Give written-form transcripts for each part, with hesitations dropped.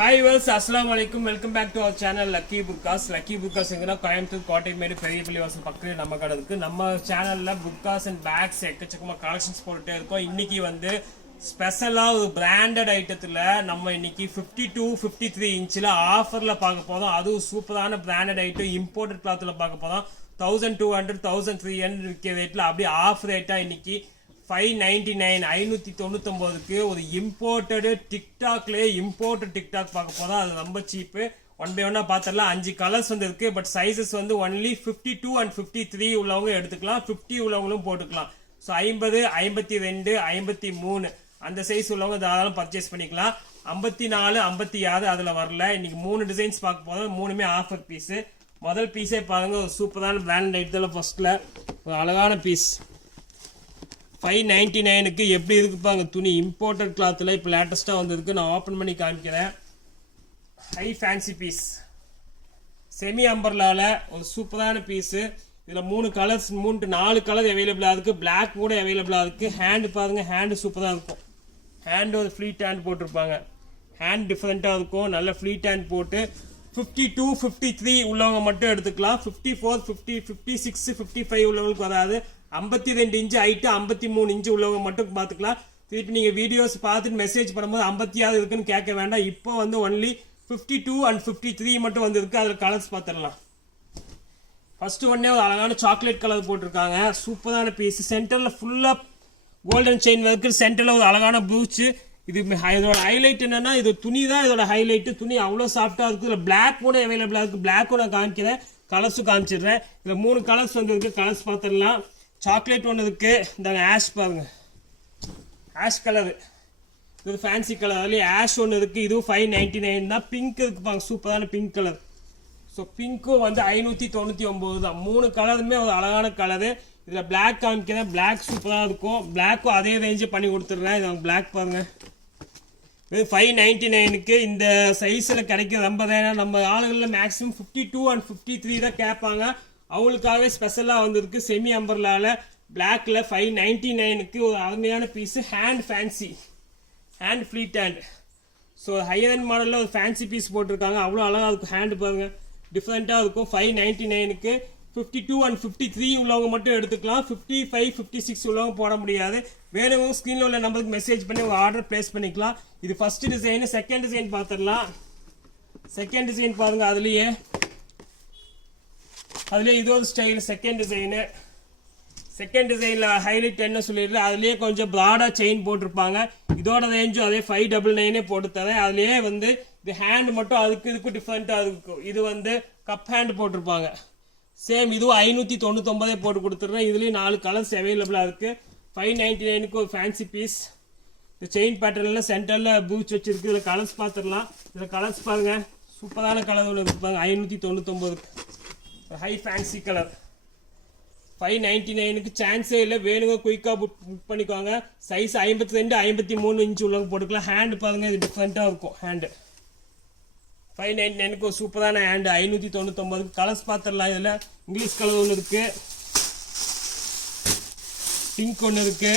Hi viewers, Assalamu alaikum. Welcome back to our channel Lucky Bookcast. Lucky Bookcast எங்கனா கோயம்புத்தூர் கோட்டைமேடு பெரியபள்ளி வாசல் பக்கத்துல நம்ம கடை இருக்கு. நம்ம சேனல்ல புக்காஸ் அண்ட் பேக்ஸ் எக்கச்சக்கமா கலெக்ஷன்ஸ் போட்டுட்டே இருக்கோம். இன்னைக்கு வந்து ஸ்பெஷலா ஒரு பிராண்டட் ஐட்டத்துல நம்ம இன்னைக்கு 52 53 இன்ச்ல ஆஃபர்ல பார்க்க போறோம். அதுவும் சூப்பரான பிராண்டட் ஐட்டம் இம்போர்ட்டட் கிளாத்ல பார்க்க போறோம். 1200 1300 விற்கிற ரேட்ல அப்படியே ஆஃப் ரேட்டா இன்னைக்கு 599 ஒரு இம்போர்ட்டடு டிக்டாக்லேயே இம்போர்ட்டட் டிக்டாக் பார்க்க போதும். அது ரொம்ப சீப்பு. ஒன் பை ஒன்னா பார்த்துடலாம். 5 கலர்ஸ் வந்து இருக்கு. பட் சைஸஸ் வந்து ஒன்லி 52 அண்ட் 53 உள்ளவங்க எடுத்துக்கலாம். 50 உள்ளவங்களும் போட்டுக்கலாம். ஸோ 50 52 53 அந்த சைஸ் உள்ளவங்க தாராளம் பர்ச்சேஸ் பண்ணிக்கலாம். 54 56 அதில் வரல. இன்னைக்கு 3 டிசைன்ஸ் பார்க்க போதும். 3மே ஆஃபர் பீஸு. முதல் பீஸே பாருங்க, ஒரு சூப்பரான பிராண்ட் ஐட்டத்தில் ஃபர்ஸ்ட்ல ஒரு அழகான பீஸ் 599க்கு எப்படி இருக்குப்பாங்க துணி. இம்போர்ட்டட் கிளாத்தில் இப்போ லேட்டஸ்ட்டாக வந்திருக்கு. நான் ஓப்பன் பண்ணி காமிக்கிறேன். ஹை ஃபேன்சி பீஸ் செமி அம்பர்லாவில் ஒரு சூப்பரான பீஸு. இதில் 3 கலர்ஸ் 4 கலர் அவைலபிளாக இருக்குது. பிளாக் கூட அவைலபிளாக இருக்குது. ஹேண்டு பாருங்கள், ஹேண்டு சூப்பராக இருக்கும். ஹேண்டு ஒரு ஃப்ளீட் ஹேண்ட் போட்டிருப்பாங்க. ஹேண்ட் டிஃப்ரெண்ட்டாக இருக்கும். நல்ல ஃப்ளீட் ஹேண்ட் போட்டு 52 53 உள்ளவங்க மட்டும் எடுத்துக்கலாம். 54 50 56 55 உள்ளவங்களுக்கு வராது. 52 இன்ச்சு ஹைட்டு 53 இன்ச்சு உள்ளவங்க மட்டும் பார்த்துக்கலாம். திருப்பி நீங்கள் வீடியோஸ் பார்த்துட்டு மெசேஜ் பண்ணும்போது 56 இருக்குன்னு கேட்க வேண்டாம். இப்போ வந்து ஒன்லி 52 அண்ட் 53 மட்டும் வந்துருக்கு. அதில் கலர்ஸ் பார்த்துடலாம். ஃபர்ஸ்ட் ஒன்னே ஒரு அழகான சாக்லேட் கலர் போட்டிருக்காங்க. சூப்பரான பீஸ். சென்டரில் ஃபுல்லாக கோல்டன் செயின் ஒர்க்கு. சென்டரில் ஒரு அழகான ப்ளூச்சு. இதோட ஹைலைட் என்னன்னா, இது துணி தான் இதோட ஹைலைட்டு. துணி அவ்வளோ சாஃப்டாக இருக்குது. இதில் பிளாக் கூட அவைலபிளாக இருக்குது. பிளாக்கும் நான் காமிக்கிறேன், கலர்ஸும் காமிச்சிடுறேன். இதில் 3 கலர்ஸ் வந்து இருக்குது. கலர்ஸ் பார்த்துடலாம். சாக்லேட் ஒன்று இருக்கு. இந்த ஆஷ் பாருங்க, ஆஷ் கலரு. இது ஃபேன்சி கலர். அதுலேயே ஆஷ் ஒன்று இருக்குது. இதுவும் 599 தான். பிங்க் இருக்கு பாருங்க, சூப்பரான பிங்க் கலர். ஸோ பிங்க்கும் வந்து 599 தான். 3 கலருமே ஒரு அழகான கலரு. இதில் பிளாக் காமிக்கிறேன். பிளாக் சூப்பராக இருக்கும். பிளாக்கும் அதே ரேஞ்சு பண்ணி கொடுத்துட்றேன். இது பிளாக் பாருங்க. இது 599க்கு இந்த சைஸில் கிடைக்கிற ரொம்ப தான். நம்ம ஆளுகளில் மேக்ஸிமம் 52 அண்ட் 53 தான் கேட்பாங்க. அவங்களுக்காகவே ஸ்பெஷலாக வந்திருக்கு. செமி அம்பர்லாவில் பிளாக்ல 599க்கு ஒரு அருமையான piece. Hand fancy, hand fleet hand. So higher and மாடலில் ஒரு ஃபேன்சி பீஸ் போட்டிருக்காங்க. அவ்வளோ அழகாக இருக்கும். ஹேண்டு பாருங்க, டிஃப்ரெண்ட்டாக இருக்கும். 599க்கு 52 அண்ட் 53 உள்ளவங்க மட்டும் எடுத்துக்கலாம். 55 56 உள்ளவங்க போட முடியாது. வேணுங்க ஸ்க்ரீனில் உள்ள நம்பருக்கு மெசேஜ் பண்ணி உங்கள் ஆர்டர் பிளேஸ் பண்ணிக்கலாம். இது ஃபர்ஸ்ட் டிசைனு. செகண்ட் டிசைன் பார்த்துடலாம். செகண்ட் டிசைன் பாருங்க. அதுலேயே இது ஒரு ஸ்டைல். செகண்ட் டிசைனில் ஹைலைட் என்ன சொல்லிடுறேன், அதுலேயே கொஞ்சம் ப்ராடாக செயின் போட்டிருப்பாங்க. இதோட ரேஞ்சும் அதே 599 போட்டு தரேன். அதுலேயே வந்து இது ஹேண்ட் மட்டும் இதுக்கும் டிஃப்ரெண்ட்டாக இருக்கும். இது வந்து கப் ஹேண்ட் போட்டிருப்பாங்க. சேம் இதுவும் 599 போட்டு கொடுத்துட்றேன். இதுலேயும் 4 கலர்ஸ் அவைலபிளாக இருக்குது. 599க்கு ஒரு ஃபேன்சி பீஸ். இந்த செயின் பேட்டர்னில் சென்டரில் பூச் வச்சுருக்கு. இதில் கலர்ஸ் பார்த்துடலாம். இதில் கலர்ஸ் பாருங்கள், சூப்பரான கலர் ஒன்று இருப்பாங்க. 599க்கு ஹை ஃபேன்சி கலர். 599க்கு சான்ஸே இல்லை. வேணுங்க குயிக்காக புக் பண்ணிக்கோங்க. சைஸ் 52 53 இன்ச்சு உள்ளவங்க போட்டுக்கலாம். ஹேண்டு பாருங்கள், இது டிஃப்ரெண்ட்டாக இருக்கும். ஹேண்டு 599க்கு ஒரு சூப்பரான ஹேண்டு. 599க்கு கலர்ஸ் பார்த்துடலாம். இதில் இங்கிலீஷ் கலர் ஒன்று இருக்குது, பிங்க் ஒன்று இருக்குது,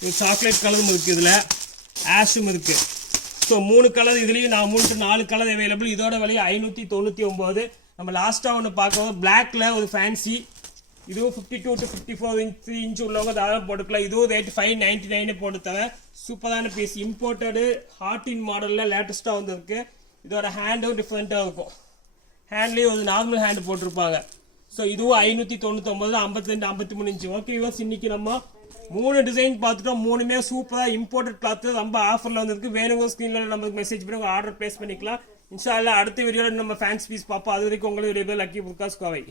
இது சாக்லேட் கலரும் இருக்குது, இதில் ஆஷும் இருக்குது. So 3 colour. இதுலேயும் நான் 4 கலர் அவைலபிள். இதோட விலை 599. நம்ம லாஸ்ட்டாக ஒன்று பார்க்கணும். பிளாக்ல ஒரு ஃபேன்சி. இதுவும் 52 to 54 இன்ச்சு உள்ளவங்க தாராளம் போட்டுக்கலாம். இதுவும் ரேட் 599 போட்டு தரேன். சூப்பரான பீஸ். இம்போர்ட்டடு ஹார்டின் மாடலில் லேட்டஸ்ட்டாக வந்துருக்கு. இதோட ஹேண்டும் டிஃப்ரெண்ட்டாக இருக்கும். ஹேண்ட்லேயும் ஒரு நார்மல் ஹேண்டு போட்டிருப்பாங்க. ஸோ இதுவும் 599 52 53 இன்ச்சு. ஓகே யூஸ், இன்னைக்கு நம்ம 3 டிசைன் பார்த்துட்டோம். 3மே சூப்பராக இம்போர்ட்டட் கிளாத்து ரொம்ப ஆஃபரில் வந்துருக்கு. வேணுங்க ஸ்க்ரீனில் நமக்கு மெசேஜ் பண்ணி உங்கள் ஆர்டர் பிளேஸ் பண்ணிக்கலாம். இன்ஷா அல்லாஹ் அடுத்த வீடியோவில் நம்ம ஃபேன்ஸ் பீஸ் பார்ப்போம். அது வரைக்கும் உங்களுக்கு லக்கி புக்காஸ் கோவை.